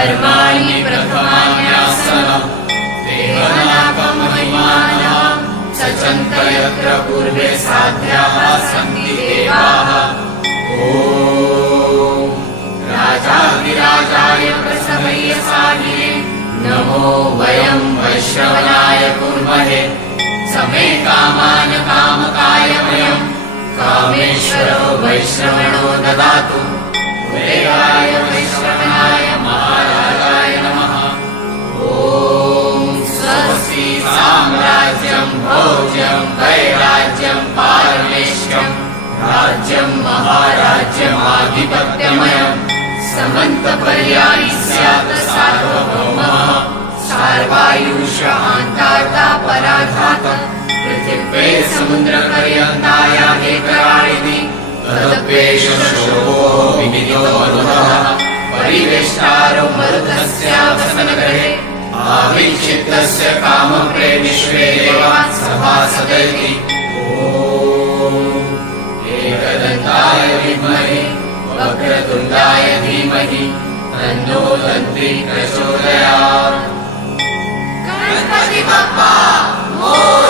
कर्माणि प्रथमान्यासनं देवनाकं महिमानं सचन्तयत्र पूर्वे साध्याः सन्ति देवाः। ॐ राजाधिराजाय प्रसमयसाहिने नमो वयं वैश्रवणाय कुर्महे। समे कामान् कामकाय वयं कामेश्वरो वैश्रवणो ददातु। कुबेराय वैश्रवणाय महाराजाय नमः। ॐ स्वस्ति साम्राज्यं भोज्यं वैराज्यं पारमेष्ठ्यं राज्यं महाराज्यमाधिपत्यमयं समन्तपर्यायि स्यात् सार्वभौमः। सार्वायुष्यान्तार्ता पराघात पृथिव्ये समुद्रपर्यन्ताया एकराळिति तदप्येष शोभो विविधो मरुतः परिवेष्टारो मरुतस्यावसनगृहे आविक्षिप्तस्य कामप्रे विश्वे देवाः सभासदैति। ॐ एकदन्ताय विद्महे वक्रतुण्डाय धीमहि तन्नो दन्ती प्रचोदयात्। गणपति बप्पा मोरया।